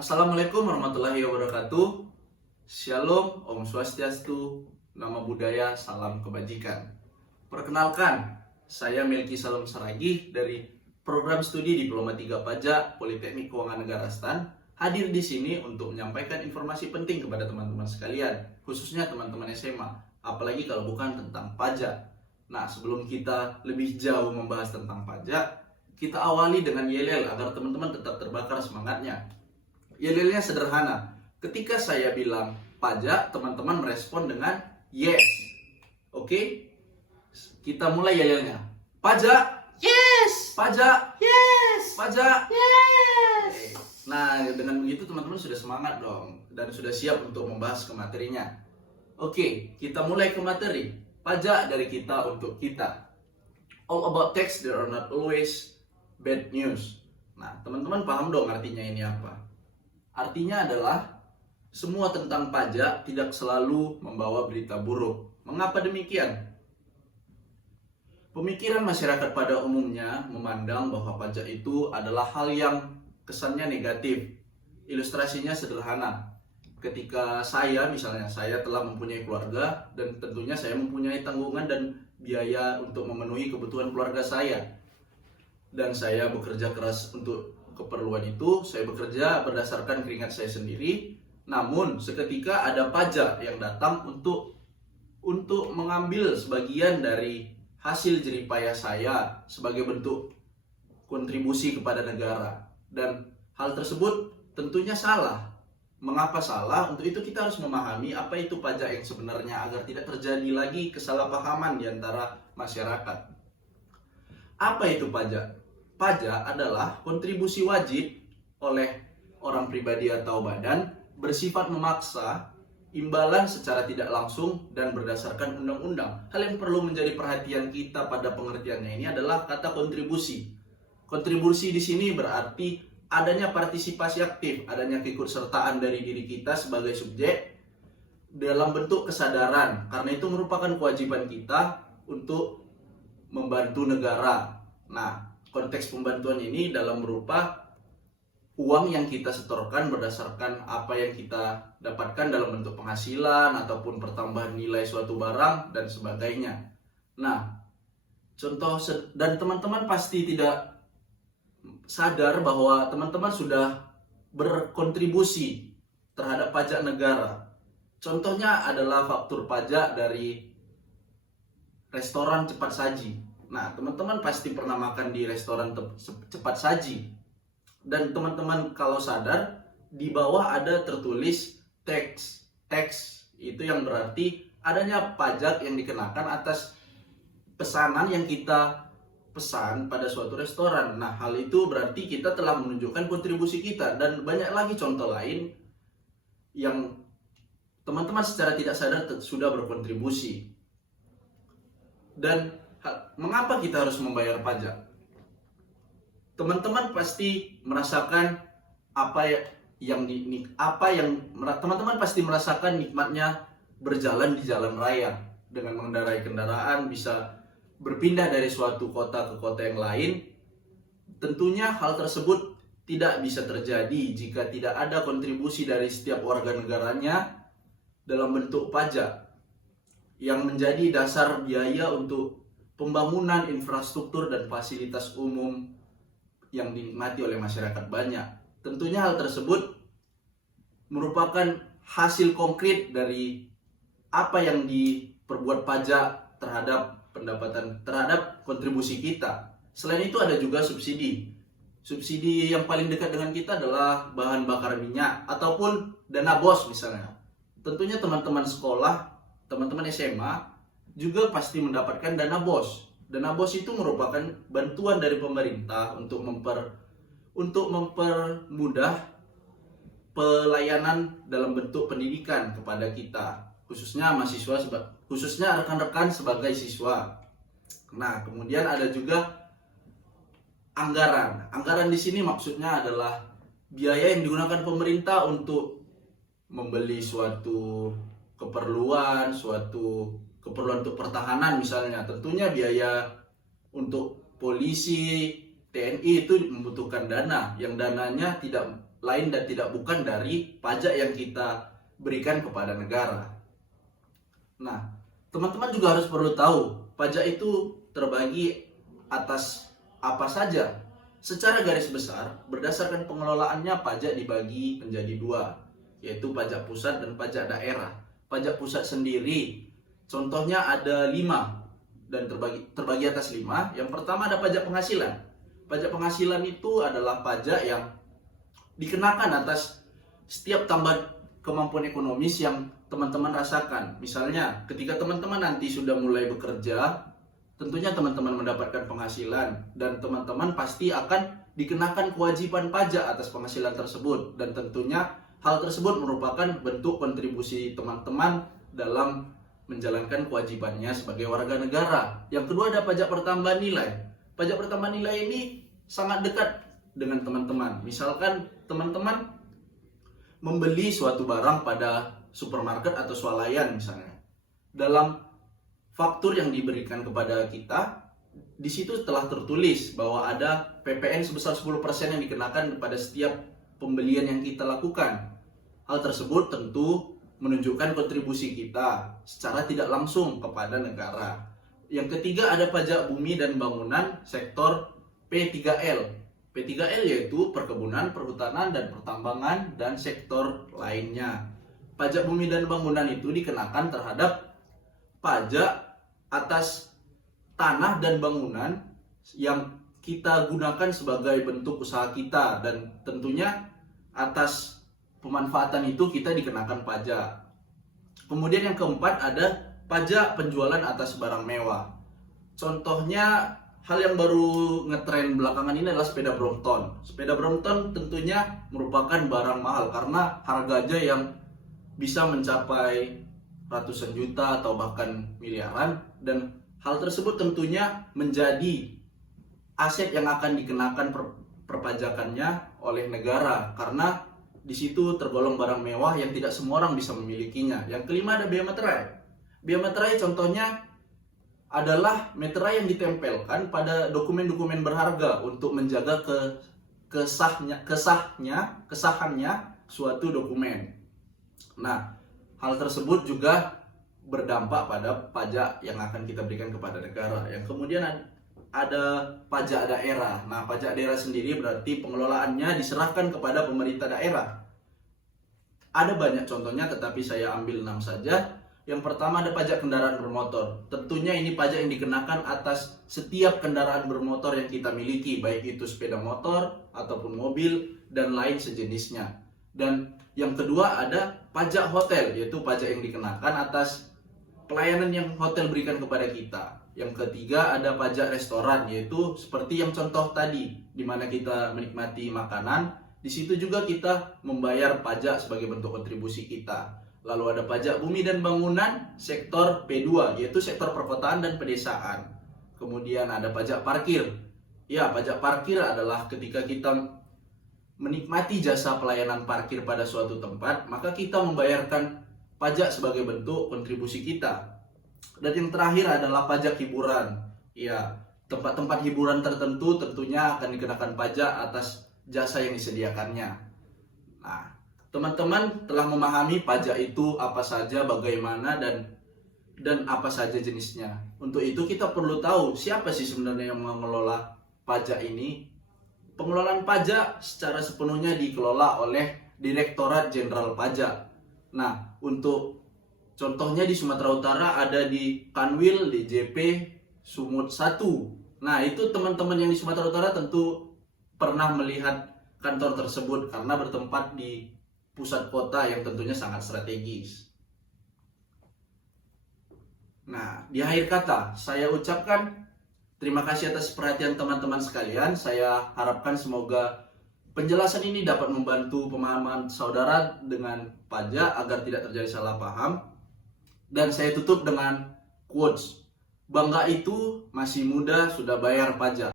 Assalamualaikum warahmatullahi wabarakatuh. Shalom, Om Swastiastu, Namo Buddhaya, Salam Kebajikan. Perkenalkan, saya Melki Salam Saragih dari Program Studi Diploma 3 Pajak Politeknik Keuangan Negara STAN, hadir di sini untuk menyampaikan informasi penting kepada teman-teman sekalian, khususnya teman-teman SMA, apalagi kalau bukan tentang pajak. Nah, sebelum kita lebih jauh membahas tentang pajak, kita awali dengan yel-yel agar teman-teman tetap terbakar semangatnya. Yel-yelnya sederhana. Ketika saya bilang pajak, teman-teman merespon dengan yes. Oke? Kita mulai yel-yelnya. Pajak. Yes! Pajak. Yes! Pajak. Yes! Nah, dengan begitu teman-teman sudah semangat dong dan sudah siap untuk membahas ke materinya. Oke, kita mulai ke materi. Pajak dari kita untuk kita. All about tax, there are not always bad news. Nah, teman-teman paham dong artinya ini apa? Artinya adalah semua tentang pajak tidak selalu membawa berita buruk. Mengapa demikian? Pemikiran masyarakat pada umumnya memandang bahwa pajak itu adalah hal yang kesannya negatif. Ilustrasinya sederhana. Ketika saya telah mempunyai keluarga dan tentunya saya mempunyai tanggungan dan biaya untuk memenuhi kebutuhan keluarga saya. Dan saya bekerja keras untuk keperluan itu, saya bekerja berdasarkan keringat saya sendiri. Namun seketika ada pajak yang datang untuk mengambil sebagian dari hasil jeripayah saya sebagai bentuk kontribusi kepada negara. Dan hal tersebut tentunya salah. Mengapa salah? Untuk itu kita harus memahami apa itu pajak yang sebenarnya agar tidak terjadi lagi kesalahpahaman di antara masyarakat. Apa itu pajak? Pajak adalah kontribusi wajib oleh orang pribadi atau badan bersifat memaksa, imbalan secara tidak langsung dan berdasarkan undang-undang. Hal yang perlu menjadi perhatian kita pada pengertiannya ini adalah kata kontribusi. Kontribusi di sini berarti adanya partisipasi aktif, adanya keikutsertaan dari diri kita sebagai subjek dalam bentuk kesadaran. Karena itu merupakan kewajiban kita untuk membantu negara. Nah, konteks pembantuan ini dalam berupa uang yang kita setorkan berdasarkan apa yang kita dapatkan dalam bentuk penghasilan ataupun pertambahan nilai suatu barang dan sebagainya. Nah, contoh dan teman-teman pasti tidak sadar bahwa teman-teman sudah berkontribusi terhadap pajak negara. Contohnya adalah faktur pajak dari restoran cepat saji. Nah, teman-teman pasti pernah makan di restoran cepat saji. Dan teman-teman kalau sadar, di bawah ada tertulis tax. Tax itu yang berarti adanya pajak yang dikenakan atas pesanan yang kita pesan pada suatu restoran. Nah, hal itu berarti kita telah menunjukkan kontribusi kita. Dan banyak lagi contoh lain yang teman-teman secara tidak sadar sudah berkontribusi. Dan mengapa kita harus membayar pajak? Teman-teman pasti merasakan teman-teman pasti merasakan nikmatnya berjalan di jalan raya dengan mengendarai kendaraan, bisa berpindah dari suatu kota ke kota yang lain. Tentunya hal tersebut tidak bisa terjadi jika tidak ada kontribusi dari setiap warga negaranya dalam bentuk pajak yang menjadi dasar biaya untuk pembangunan infrastruktur dan fasilitas umum yang dinikmati oleh masyarakat banyak. Tentunya hal tersebut merupakan hasil konkret dari apa yang diperbuat pajak terhadap kontribusi kita. Selain itu ada juga subsidi. Subsidi yang paling dekat dengan kita adalah bahan bakar minyak ataupun dana BOS misalnya. Tentunya teman-teman sekolah, teman-teman SMA juga pasti mendapatkan dana BOS. Dana BOS itu merupakan bantuan dari pemerintah untuk mempermudah pelayanan dalam bentuk pendidikan kepada kita, khususnya rekan-rekan sebagai siswa. Nah, kemudian ada juga anggaran. Anggaran di sini maksudnya adalah biaya yang digunakan pemerintah untuk membeli suatu keperluan untuk pertahanan misalnya. Tentunya biaya untuk polisi, TNI itu membutuhkan dana, yang dananya tidak lain dan tidak bukan dari pajak yang kita berikan kepada negara. Nah, teman-teman juga harus perlu tahu, pajak itu terbagi atas apa saja. Secara garis besar, berdasarkan pengelolaannya, pajak dibagi menjadi dua, yaitu pajak pusat dan pajak daerah. Pajak pusat sendiri, contohnya ada 5 dan terbagi atas 5. Yang pertama ada pajak penghasilan. Pajak penghasilan itu adalah pajak yang dikenakan atas setiap tambah kemampuan ekonomis yang teman-teman rasakan. Misalnya, ketika teman-teman nanti sudah mulai bekerja, tentunya teman-teman mendapatkan penghasilan dan teman-teman pasti akan dikenakan kewajiban pajak atas penghasilan tersebut, dan tentunya hal tersebut merupakan bentuk kontribusi teman-teman dalam menjalankan kewajibannya sebagai warga negara. Yang kedua ada pajak pertambahan nilai. Pajak pertambahan nilai ini sangat dekat dengan teman-teman. Misalkan teman-teman membeli suatu barang pada supermarket atau swalayan misalnya. Dalam faktur yang diberikan kepada kita, di situ telah tertulis bahwa ada PPN sebesar 10% yang dikenakan pada setiap pembelian yang kita lakukan. Hal tersebut tentu menunjukkan kontribusi kita secara tidak langsung kepada negara. Yang ketiga ada pajak bumi dan bangunan sektor P3L. P3L yaitu perkebunan, perhutanan, dan pertambangan, dan sektor lainnya. Pajak bumi dan bangunan itu dikenakan terhadap pajak atas tanah dan bangunan yang kita gunakan sebagai bentuk usaha kita, dan tentunya atas pemanfaatan itu kita dikenakan pajak. Kemudian yang keempat ada pajak penjualan atas barang mewah. Contohnya hal yang baru ngetren belakangan ini adalah sepeda Brompton. Sepeda Brompton tentunya merupakan barang mahal karena harganya yang bisa mencapai ratusan juta atau bahkan miliaran, dan hal tersebut tentunya menjadi aset yang akan dikenakan perpajakannya oleh negara karena di situ tergolong barang mewah yang tidak semua orang bisa memilikinya. Yang kelima ada bea materai. Bea materai contohnya adalah materai yang ditempelkan pada dokumen-dokumen berharga untuk menjaga kesahannya suatu dokumen. Nah, hal tersebut juga berdampak pada pajak yang akan kita berikan kepada negara. Yang kemudian ada pajak daerah. Nah, pajak daerah sendiri berarti pengelolaannya diserahkan kepada pemerintah daerah. Ada banyak contohnya, tetapi saya ambil 6 saja. Yang pertama ada pajak kendaraan bermotor. Tentunya ini pajak yang dikenakan atas setiap kendaraan bermotor yang kita miliki, baik itu sepeda motor ataupun mobil dan lain sejenisnya. Dan yang kedua ada pajak hotel, yaitu pajak yang dikenakan atas pelayanan yang hotel berikan kepada kita. Yang ketiga ada pajak restoran, yaitu seperti yang contoh tadi, di mana kita menikmati makanan, di situ juga kita membayar pajak sebagai bentuk kontribusi kita. Lalu ada pajak bumi dan bangunan sektor P2, yaitu sektor perkotaan dan pedesaan. Kemudian ada pajak parkir. Ya, pajak parkir adalah ketika kita menikmati jasa pelayanan parkir pada suatu tempat, maka kita membayarkan pajak sebagai bentuk kontribusi kita. Dan yang terakhir adalah pajak hiburan. Ya, tempat-tempat hiburan tertentu tentunya akan dikenakan pajak atas jasa yang disediakannya. Nah, teman-teman telah memahami pajak itu apa saja, bagaimana, dan apa saja jenisnya. Untuk itu kita perlu tahu siapa sih sebenarnya yang mengelola pajak ini. Pengelolaan pajak secara sepenuhnya dikelola oleh Direktorat Jenderal Pajak. Nah, untuk contohnya di Sumatera Utara ada di Kanwil DJP Sumut 1. Nah, itu teman-teman yang di Sumatera Utara tentu pernah melihat kantor tersebut karena bertempat di pusat kota yang tentunya sangat strategis. Nah, di akhir kata saya ucapkan terima kasih atas perhatian teman-teman sekalian. Saya harapkan semoga penjelasan ini dapat membantu pemahaman saudara dengan pajak agar tidak terjadi salah paham. Dan saya tutup dengan quotes, bangga itu masih muda sudah bayar pajak.